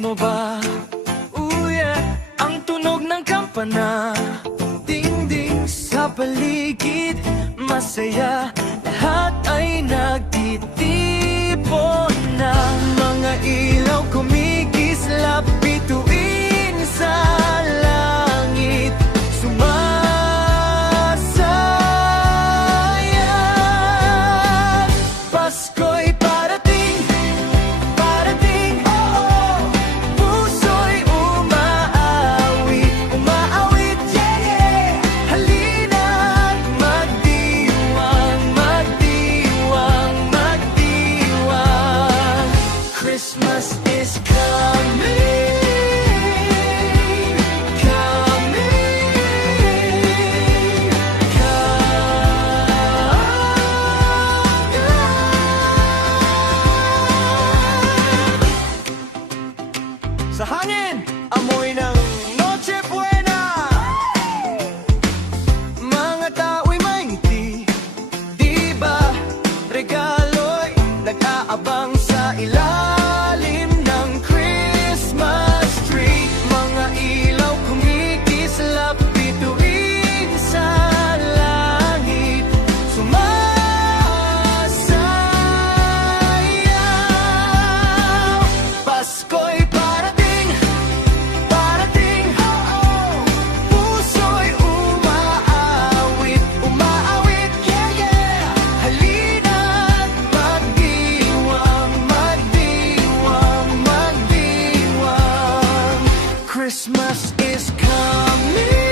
mo ba? Yeah. Ang tunog ng kampana, ding-ding sa paligid, masaya, lahat ay nagtitipon na. Mga ilaw kumikislap, bituin sa langit, sumasayat. Pasko'y parating, parating, oh, puso'y umaawit, umaawit, yeah, yeah. Halina't magdiwang, magdiwang, magdiwang. Christmas is coming. Sa hangin, amoy ng Noche Buena. Mga tao'y may ngiti, di ba? Regalo'y nag-aabang sa ilalim ng Christmas tree. Mga ilaw kumikislap, bituin sa langit, sumasayaw. Pasko'y parating, parating, oh, puso'y umaawit, umaawit, yeah, yeah. Halina't magdiwang, magdiwang, magdiwang. Christmas is coming.